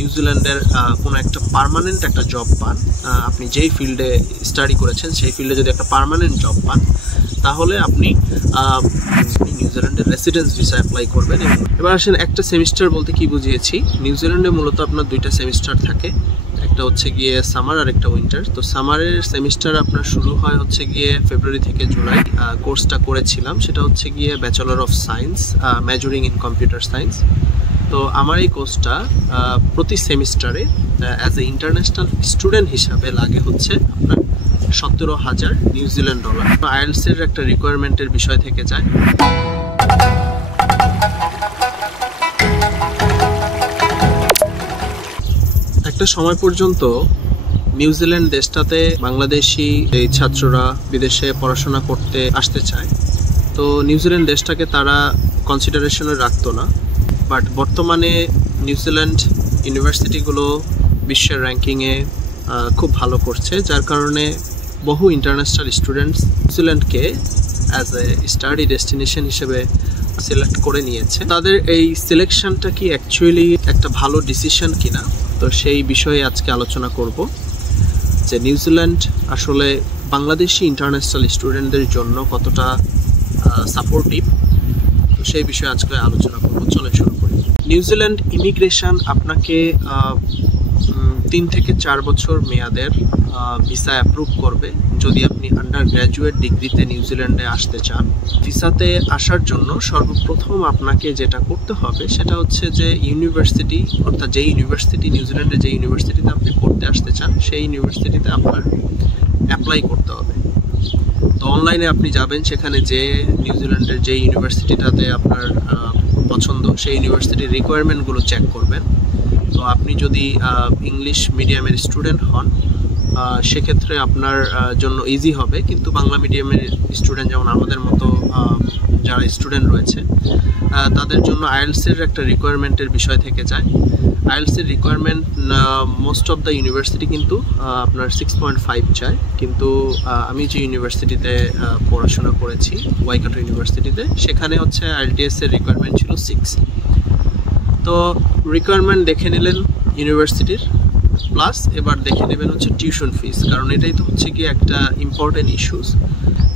নিউজিল্যান্ডের কোনো একটা পার্মানেন্ট একটা জব পান, আপনি যেই ফিল্ডে স্টাডি করেছেন সেই ফিল্ডে যদি একটা পার্মানেন্ট জব পান, তাহলে আপনি নিউজিল্যান্ডের রেসিডেন্স ভিসা অ্যাপ্লাই করবেন। এবার আসেন একটা সেমিস্টার বলতে কি বুঝিয়েছি। নিউজিল্যান্ডে মূলত আপনার দুইটা সেমিস্টার থাকে, একটা হচ্ছে গিয়ে সামার আর একটা উইন্টার। তো সামারের সেমিস্টার আপনার শুরু হয় হচ্ছে গিয়ে ফেব্রুয়ারি থেকে জুলাই। কোর্সটা করেছিলাম সেটা হচ্ছে গিয়ে bachelor of science, majoring in computer science. তো আমার এই কোর্সটা প্রতি সেমিস্টারে অ্যাজ এ ইন্টারন্যাশনাল স্টুডেন্ট হিসাবে লাগে হচ্ছে আপনার 17,000 নিউজিল্যান্ড ডলার। আইএলটিএস এর একটা রিকোয়ারমেন্টের বিষয় থেকে যায়। একটা সময় পর্যন্ত নিউজিল্যান্ড দেশটাতে বাংলাদেশি এই ছাত্ররা বিদেশে পড়াশোনা করতে আসতে চায়, তো নিউজিল্যান্ড দেশটাকে তারা কনসিডারেশনে রাখতো না। বাট বর্তমানে নিউজিল্যান্ড ইউনিভার্সিটিগুলো বিশ্বের র্যাঙ্কিংয়ে খুব ভালো করছে, যার কারণে বহু ইন্টারন্যাশনাল স্টুডেন্টস নিউজিল্যান্ডকে অ্যাজ এ স্টাডি ডেস্টিনেশন হিসেবে সিলেক্ট করে নিয়েছে। তাদের এই সিলেকশনটা কি অ্যাকচুয়ালি একটা ভালো ডিসিশন কিনা, তো সেই বিষয়ে আজকে আলোচনা করব যে নিউজিল্যান্ড আসলে বাংলাদেশি ইন্টারন্যাশনাল স্টুডেন্টদের জন্য কতটা সাপোর্টিভ, তো সেই বিষয়ে আজকে আলোচনা করব। চলে শুরু করি। নিউজিল্যান্ড ইমিগ্রেশন আপনাকে 3 থেকে 4 বছর মেয়াদের ভিসা অ্যাপ্রুভ করবে যদি আপনি আন্ডার গ্র্যাজুয়েট ডিগ্রিতে নিউজিল্যান্ডে আসতে চান। ভিসাতে আসার জন্য সর্বপ্রথম আপনাকে যেটা করতে হবে সেটা হচ্ছে যে ইউনিভার্সিটি, অর্থাৎ যেই ইউনিভার্সিটি নিউজিল্যান্ডে যে ইউনিভার্সিটিতে আপনি পড়তে আসতে চান সেই ইউনিভার্সিটিতে আপনার অ্যাপ্লাই করতে হবে। তো অনলাইনে আপনি যাবেন, সেখানে যে নিউজিল্যান্ডের যে ইউনিভার্সিটিটাতে আপনার পছন্দ সেই ইউনিভার্সিটির রিকোয়ারমেন্টগুলো চেক করবেন। তো আপনি যদি ইংলিশ মিডিয়ামের স্টুডেন্ট হন সেক্ষেত্রে আপনার জন্য ইজি হবে, কিন্তু বাংলা মিডিয়ামের স্টুডেন্ট যেমন আমাদের মতো যারা স্টুডেন্ট রয়েছে তাদের জন্য আইএলটিএস এর একটা রিকোয়ারমেন্টের বিষয় থেকে যায়। আইএলটিএস এর requirement most of the university কিন্তু আপনার 6.5 চায়, কিন্তু আমি যে ইউনিভার্সিটিতে পড়াশোনা করেছি ওয়াইকাটো ইউনিভার্সিটিতে, সেখানে হচ্ছে আইএলটিএস এর রিকোয়ারমেন্ট ছিল 6। তো রিকোয়ারমেন্ট দেখে নিলেন ইউনিভার্সিটির, প্লাস এবার দেখে নেবেন হচ্ছে টিউশন ফিস, কারণ এটাই তো হচ্ছে কি একটা ইম্পর্টেন্ট ইস্যুস।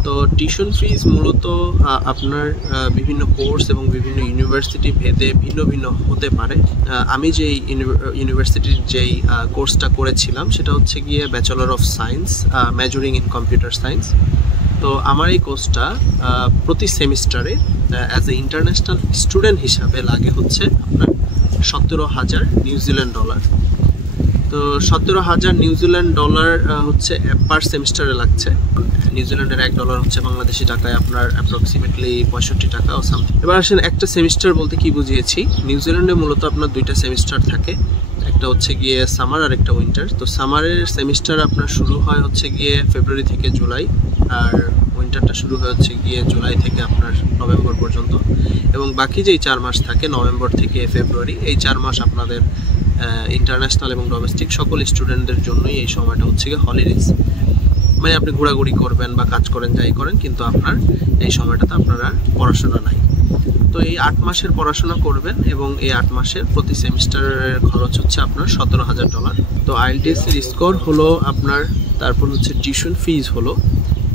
তো টিউশন ফিস মূলত আপনার বিভিন্ন কোর্স এবং বিভিন্ন ইউনিভার্সিটি ভেদে ভিন্ন ভিন্ন হতে পারে। আমি যেই ইউনিভার্সিটির যেই কোর্সটা করেছিলাম সেটা হচ্ছে গিয়ে bachelor of science, majoring in computer science. তো আমার এই কোর্সটা প্রতি সেমিস্টারে অ্যাজ এ ইন্টারন্যাশনাল স্টুডেন্ট হিসাবে লাগে হচ্ছে আপনার 17,000 নিউজিল্যান্ড ডলার। তো 17,000 নিউজিল্যান্ড ডলার হচ্ছে পার সেমিস্টারে লাগছে। নিউজিল্যান্ডের $1 হচ্ছে বাংলাদেশি টাকায় আপনার অ্যাপ্রক্সিমেটলি 65 টাকা ও সামথিং। এবার আসেন একটা সেমিস্টার বলতে কি বুঝিয়েছি। নিউজিল্যান্ডে মূলত আপনার দুইটা সেমিস্টার থাকে, একটা হচ্ছে গিয়ে সামার আর একটা উইন্টার। তো সামারের সেমিস্টার আপনার শুরু হয় হচ্ছে গিয়ে ফেব্রুয়ারি থেকে জুলাই, আর উইন্টারটা শুরু হয় হচ্ছে গিয়ে জুলাই থেকে আপনার নভেম্বর পর্যন্ত, এবং বাকি যেই 4 মাস থাকে নভেম্বর থেকে ফেব্রুয়ারি, এই 4 মাস আপনাদের ইন্টারন্যাশনাল এবং ডোমেস্টিক সকল স্টুডেন্টদের জন্যই এই সময়টা হচ্ছে গিয়ে হলিডেজ। মানে আপনি ঘোরাঘুরি করবেন বা কাজ করেন যাই করেন, কিন্তু আপনার এই সময়টাতে আপনার আর পড়াশোনা নাই। তো এই 8 মাসের পড়াশোনা করবেন এবং এই 8 মাসের প্রতি সেমিস্টারের খরচ হচ্ছে আপনার $17,000। তো আইএলটিএস এর স্কোর হলো আপনার, তারপর হচ্ছে টিউশন ফিজ হলো।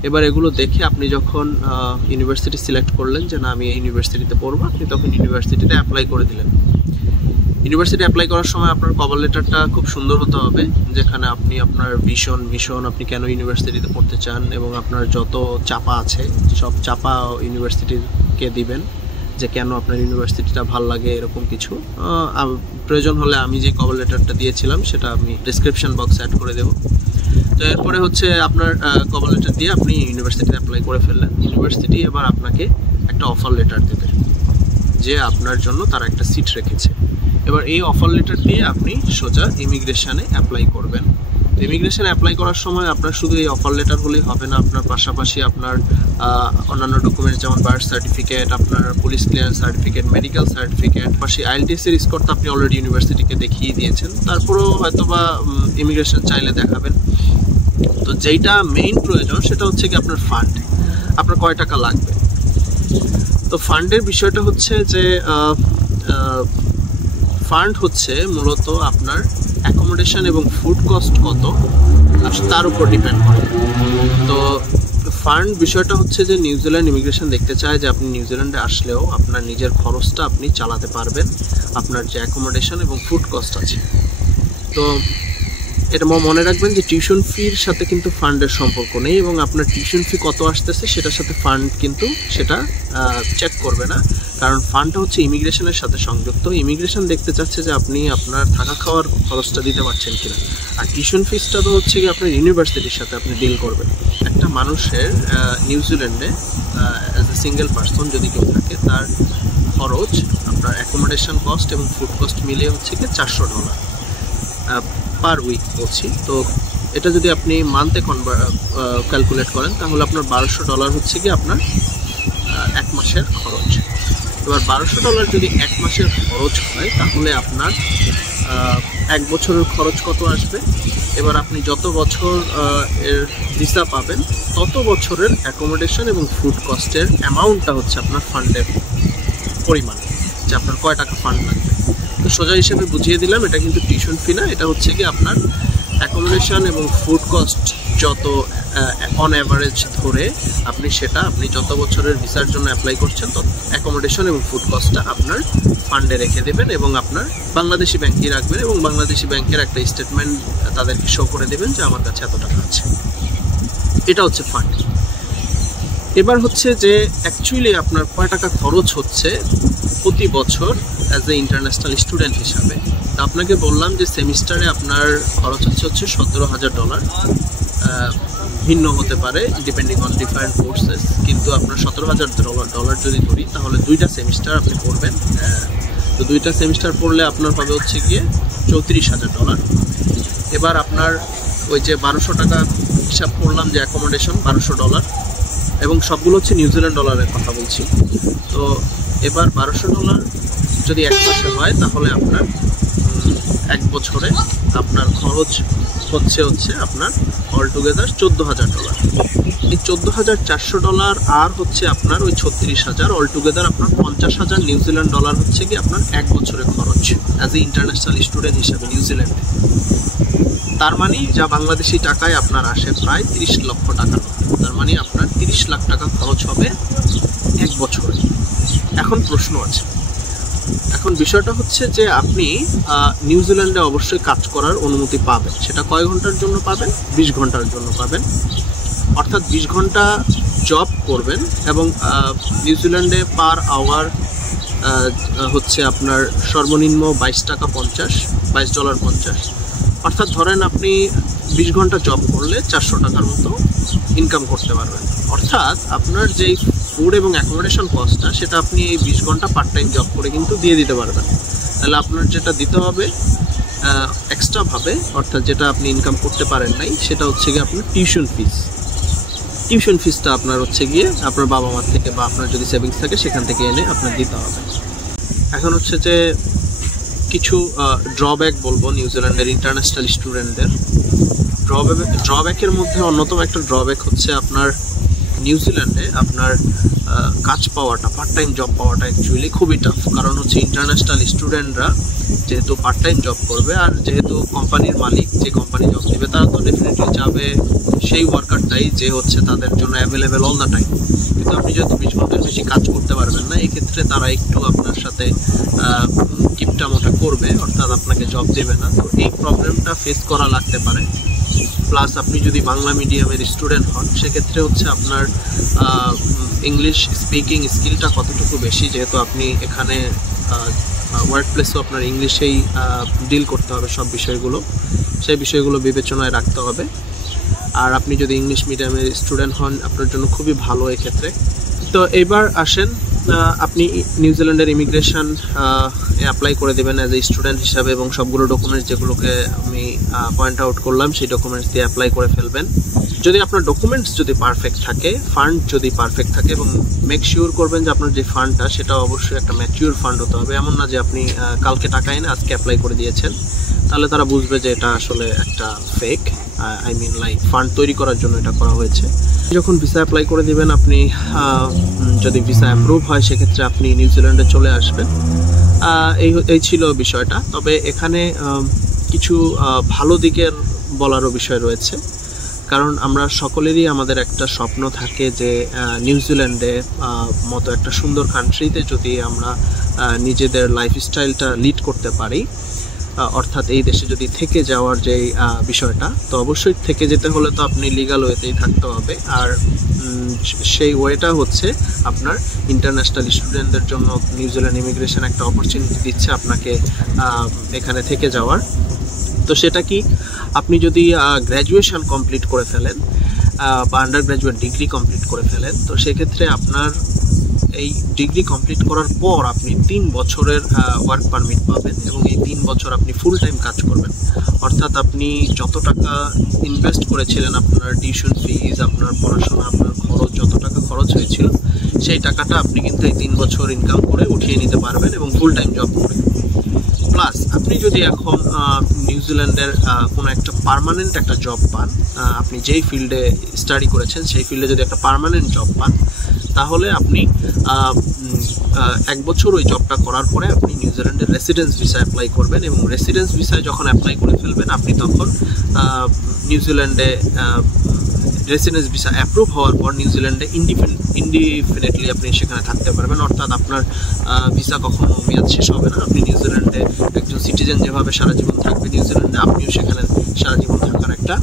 এবার এগুলো দেখে আপনি যখন ইউনিভার্সিটি সিলেক্ট করলেন যে না আমি এই ইউনিভার্সিটিতে পড়বো, আপনি তখন ইউনিভার্সিটিতে অ্যাপ্লাই করে দিলেন। ইউনিভার্সিটি অ্যাপ্লাই করার সময় আপনার কভার লেটারটা খুব সুন্দর হতে হবে, যেখানে আপনি আপনার মিশন আপনি কেন ইউনিভার্সিটিতে পড়তে চান এবং আপনার যত চাপা আছে সব চাপা ইউনিভার্সিটিকে দিবেন, যে কেন আপনার ইউনিভার্সিটিটা ভাল লাগে এরকম কিছু। প্রয়োজন হলে আমি যে কভার লেটারটা দিয়েছিলাম সেটা আমি ডিসক্রিপশন বক্সে অ্যাড করে দেবো। তো এরপরে হচ্ছে আপনার কভার লেটার দিয়ে আপনি ইউনিভার্সিটিতে অ্যাপ্লাই করে ফেললেন। ইউনিভার্সিটি এবার আপনাকে একটা অফার লেটার দেবে যে আপনার জন্য তারা একটা সিট রেখেছে। এবার এই অফার লেটার দিয়ে আপনি সোজা ইমিগ্রেশনে অ্যাপ্লাই করবেন। ইমিগ্রেশনে অ্যাপ্লাই করার সময় আপনার শুধু এই অফার লেটার হলেই হবে না, আপনার পাশাপাশি আপনার অন্যান্য ডকুমেন্টস যেমন বার্থ সার্টিফিকেট, আপনার police clearance certificate, medical certificate, পাশে আইএলটিএস এর স্কোর তো আপনি অলরেডি ইউনিভার্সিটিকে দেখিয়ে দিয়েছেন, তারপরেও হয়তোবা ইমিগ্রেশন চাইলে দেখাবেন। তো যেইটা মেইন প্রয়োজন সেটা হচ্ছে কি আপনার ফান্ড, আপনার কয় টাকা লাগবে। তো ফান্ডের বিষয়টা হচ্ছে যে ফান্ড হচ্ছে মূলত আপনার অ্যাকোমোডেশন এবং ফুড কস্ট কত তার উপর ডিপেন্ড করে। তো ফান্ড বিষয়টা হচ্ছে যে নিউজিল্যান্ড ইমিগ্রেশন দেখতে চায় যে আপনি নিউজিল্যান্ডে আসলেও আপনার নিজের খরচটা আপনি চালাতে পারবেন, আপনার যে অ্যাকোমোডেশন এবং ফুড কস্ট আছে। তো এটা মনে রাখবেন যে টিউশন ফির সাথে কিন্তু ফান্ডের সম্পর্ক নেই, এবং আপনার টিউশন ফি কত আসতেছে সেটার সাথে ফান্ড কিন্তু সেটা চেক করবে না, কারণ ফান্ডটা হচ্ছে ইমিগ্রেশনের সাথে সংযুক্ত। ইমিগ্রেশন দেখতে চাচ্ছে যে আপনি আপনার থাকা খাওয়ার খরচটা দিতে পারছেন কিনা, আর টিউশন ফিসটা তো হচ্ছে কি আপনার ইউনিভার্সিটির সাথে আপনি ডিল করবেন। একটা মানুষের নিউজিল্যান্ডে অ্যাজ এ সিঙ্গেল পার্সন যদি কেউ থাকে, তার খরচ আপনার অ্যাকোমোডেশন কস্ট এবং ফুড কস্ট মিলিয়ে হচ্ছে কি $400 পার উইক বলছি। তো এটা যদি আপনি মান্থে ক্যালকুলেট করেন তাহলে আপনার $1200 হচ্ছে কি আপনার এক মাসের খরচ। এবার $1200 যদি এক মাসের খরচ হয় তাহলে আপনার এক বছরের খরচ কত আসবে? এবার আপনি যত বছর এর ভিসা পাবেন তত বছরের অ্যাকোমোডেশন এবং ফুড কস্টের অ্যামাউন্টটা হচ্ছে আপনার ফান্ডের পরিমাণ, যে আপনার কয় টাকা ফান্ড লাগবে। তো সোজা হিসেবে বুঝিয়ে দিলাম, এটা কিন্তু টিউশন ফি না, এটা হচ্ছে কি আপনার অ্যাকোমোডেশন এবং ফুড কস্ট যত অন অ্যাভারেজ ধরে আপনি যত বছরের ভিসার জন্য অ্যাপ্লাই করছেন তত অ্যাকোমোডেশন এবং ফুড কস্টটা আপনার ফান্ডে রেখে দেবেন, এবং আপনার বাংলাদেশি ব্যাংকেই রাখবেন, এবং বাংলাদেশি ব্যাংকের একটা স্টেটমেন্ট তাদেরকে শো করে দেবেন যে আমার কাছে এত টাকা আছে। এটা হচ্ছে ফান্ড। এবার হচ্ছে যে অ্যাকচুয়ালি আপনার কয় টাকা খরচ হচ্ছে প্রতি বছর অ্যাজ এ ইন্টারন্যাশনাল স্টুডেন্ট হিসাবে। তো আপনাকে বললাম যে সেমিস্টারে আপনার খরচ হচ্ছে $17,000, ভিন্ন হতে পারে ডিপেন্ডিং অন ডিফারেন্ট কোর্সেস, কিন্তু আপনার $17,000 যদি ধরি তাহলে 2টা সেমিস্টার আপনি পড়বেন। তো 2টা সেমিস্টার পড়লে আপনার হবে হচ্ছে গিয়ে $34,000। এবার আপনার ওই যে $1200 হিসাব করলাম যে অ্যাকোমোডেশন $1200, এবং সবগুলো হচ্ছে নিউজিল্যান্ড ডলারের কথা বলছি। তো এবার $1200 যদি এক মাসে হয় তাহলে আপনার এক বছরে আপনার খরচ হচ্ছে আপনার অল টুগেদার $14,000। এই $14,400 আর হচ্ছে আপনার ওই 36,000, অল টুগেদার আপনার $50,000 নিউজিল্যান্ড ডলার হচ্ছে কি আপনার এক বছরের খরচ অ্যাজ এ ইন্টারন্যাশনাল স্টুডেন্ট হিসাবে নিউজিল্যান্ডে। তার মানে যা বাংলাদেশি টাকায় আপনার আসে প্রায় 30 লক্ষ টাকা। তার মানে আপনার 30 লাখ টাকা খরচ হবে এক বছরে। এখন প্রশ্ন আছে, এখন বিষয়টা হচ্ছে যে আপনি নিউজিল্যান্ডে অবশ্যই কাজ করার অনুমতি পাবেন। সেটা কয় ঘন্টার জন্য পাবেন? 20 ঘন্টার জন্য পাবেন। অর্থাৎ 20 ঘন্টা জব করবেন, এবং নিউজিল্যান্ডে পার আওয়ার হচ্ছে আপনার সর্বনিম্ন $22.50। অর্থাৎ ধরেন আপনি 20 ঘন্টা জব করলে $400 মতো ইনকাম করতে পারবেন। অর্থাৎ আপনার যেই ফুড এবং অ্যাকোমোডেশন কস্টটা সেটা আপনি এই 20 ঘন্টা পার্ট টাইম জব করে কিন্তু দিয়ে দিতে পারবেন। তাহলে আপনার যেটা দিতে হবে এক্সট্রাভাবে, অর্থাৎ যেটা আপনি ইনকাম করতে পারেন নাই, সেটা হচ্ছে গিয়ে আপনার টিউশন ফিসটা আপনার হচ্ছে গিয়ে আপনার বাবা মার থেকে বা আপনার যদি সেভিংস থাকে সেখান থেকে এনে আপনার দিতে হবে। এখন হচ্ছে যে কিছু ড্রব্যাক বলবো নিউজিল্যান্ডের ইন্টারন্যাশনাল স্টুডেন্টদের। ড্রব্যাকের মধ্যে অন্যতম একটা ড্রব্যাক হচ্ছে আপনার নিউজিল্যান্ডে আপনার কাজ পাওয়াটা, পার্ট টাইম জব পাওয়াটা অ্যাকচুয়ালি খুবই টাফ। কারণ হচ্ছে ইন্টারন্যাশনাল স্টুডেন্টরা যেহেতু পার্ট টাইম জব করবে, আর যেহেতু কোম্পানির মালিক যে কোম্পানি জব দেবে তারা তো ডেফিনেটলি চাবে সেই ওয়ার্কারটাই যে হচ্ছে তাদের জন্য অ্যাভেলেবেল অল দ্য টাইম। কিন্তু আপনি যেহেতু 20 ঘন্টার বেশি কাজ করতে পারবেন না, এক্ষেত্রে তারা একটু আপনার সাথে কিপটামোটা করবে, অর্থাৎ আপনাকে জব দেবে না। তো এই প্রবলেমটা ফেস করা লাগতে পারে। প্লাস আপনি যদি বাংলা মিডিয়ামের স্টুডেন্ট হন সেক্ষেত্রে হচ্ছে আপনার ইংলিশ স্পিকিং স্কিলটা কতটুকু বেশি, যেহেতু আপনি এখানে ওয়ার্ক প্লেসেও আপনার ইংলিশেই ডিল করতে হবে সব বিষয়গুলো, সেই বিষয়গুলো বিবেচনায় রাখতে হবে। আর আপনি যদি ইংলিশ মিডিয়ামের স্টুডেন্ট হন আপনার জন্য খুবই ভালো এক্ষেত্রে। তো এবার আসেন, আপনি নিউজিল্যান্ডের ইমিগ্রেশন অ্যাপ্লাই করে দেবেন অ্যাজ এ স্টুডেন্ট হিসাবে, এবং সবগুলো ডকুমেন্টস যেগুলোকে আমি পয়েন্ট আউট করলাম সেই ডকুমেন্টস দিয়ে অ্যাপ্লাই করে ফেলবেন। যদি আপনার ডকুমেন্টস যদি পারফেক্ট থাকে, ফান্ড যদি পারফেক্ট থাকে, এবং মেক শিওর করবেন যে আপনার যে ফান্ডটা সেটা অবশ্যই একটা ম্যাচিউর ফান্ড হতে হবে। এমন না যে আপনি কালকে টাকা এনে আজকে অ্যাপ্লাই করে দিয়েছেন, তাহলে তারা বুঝবে যে এটা আসলে একটা fake, I mean like fund তৈরি করার জন্য এটা করা হয়েছে। যখন ভিসা অ্যাপ্লাই করে দিবেন, আপনি যদি ভিসা অ্যাপ্রুভ হয় সেক্ষেত্রে আপনি নিউজিল্যান্ডে চলে আসবেন। এই ছিল বিষয়টা। তবে এখানে কিছু ভালো দিকের বলারও বিষয় রয়েছে, কারণ আমরা সকলেরই আমাদের একটা স্বপ্ন থাকে যে নিউজিল্যান্ডে মতো একটা সুন্দর কান্ট্রিতে যদি আমরা নিজেদের লাইফস্টাইলটা লিড করতে পারি, অর্থাৎ এই দেশে যদি থেকে যাওয়ার যে বিষয়টা, তো অবশ্যই থেকে যেতে হলে তো আপনি লিগাল ওয়েতেই থাকতে হবে। আর সেই ওয়েটা হচ্ছে আপনার ইন্টারন্যাশনাল স্টুডেন্টদের জন্য নিউজিল্যান্ড ইমিগ্রেশন একটা অপরচুনিটি দিচ্ছে আপনাকে এখানে থেকে যাওয়ার। তো সেটা কি, আপনি যদি গ্র্যাজুয়েশন কমপ্লিট করে ফেলেন বা আন্ডার গ্র্যাজুয়েট ডিগ্রি কমপ্লিট করে ফেলেন, তো সেক্ষেত্রে আপনার এই ডিগ্রি কমপ্লিট করার পর আপনি 3 বছরের ওয়ার্ক পারমিট পাবেন এবং এই 3 বছর আপনি ফুল টাইম কাজ করবেন। অর্থাৎ আপনি যত টাকা ইনভেস্ট করেছিলেন, আপনার টিউশন ফিজ, আপনার পড়াশোনা, আপনার খরচ, যত টাকা খরচ হয়েছিল সেই টাকাটা আপনি কিন্তু এই 3 বছর ইনকাম করে উঠিয়ে নিতে পারবেন এবং ফুল টাইম জব করে। প্লাস আপনি যদি এখন নিউজিল্যান্ডের কোনো একটা পার্মানেন্ট একটা জব পান, আপনি যেই ফিল্ডে স্টাডি করেছেন সেই ফিল্ডে যদি একটা পার্মানেন্ট জব পান, তাহলে আপনি 1 বছর ওই জবটা করার পরে আপনি নিউজিল্যান্ডের রেসিডেন্স ভিসা অ্যাপ্লাই করবেন এবং রেসিডেন্স ভিসায় যখন অ্যাপ্লাই করে ফেলবেন, আপনি তখন নিউজিল্যান্ডে রেসিডেন্স ভিসা অ্যাপ্রুভ হওয়ার পর নিউজিল্যান্ডে ইনডিফিনিটলি আপনি সেখানে থাকতে পারবেন। অর্থাৎ আপনার ভিসা কখনো মেয়াদ শেষ হবে না। আপনি নিউজিল্যান্ডে একজন সিটিজেন যেভাবে সারা জীবন থাকবে নিউজিল্যান্ডে, আপনিও সেখানে সারা জীবন থাকার একটা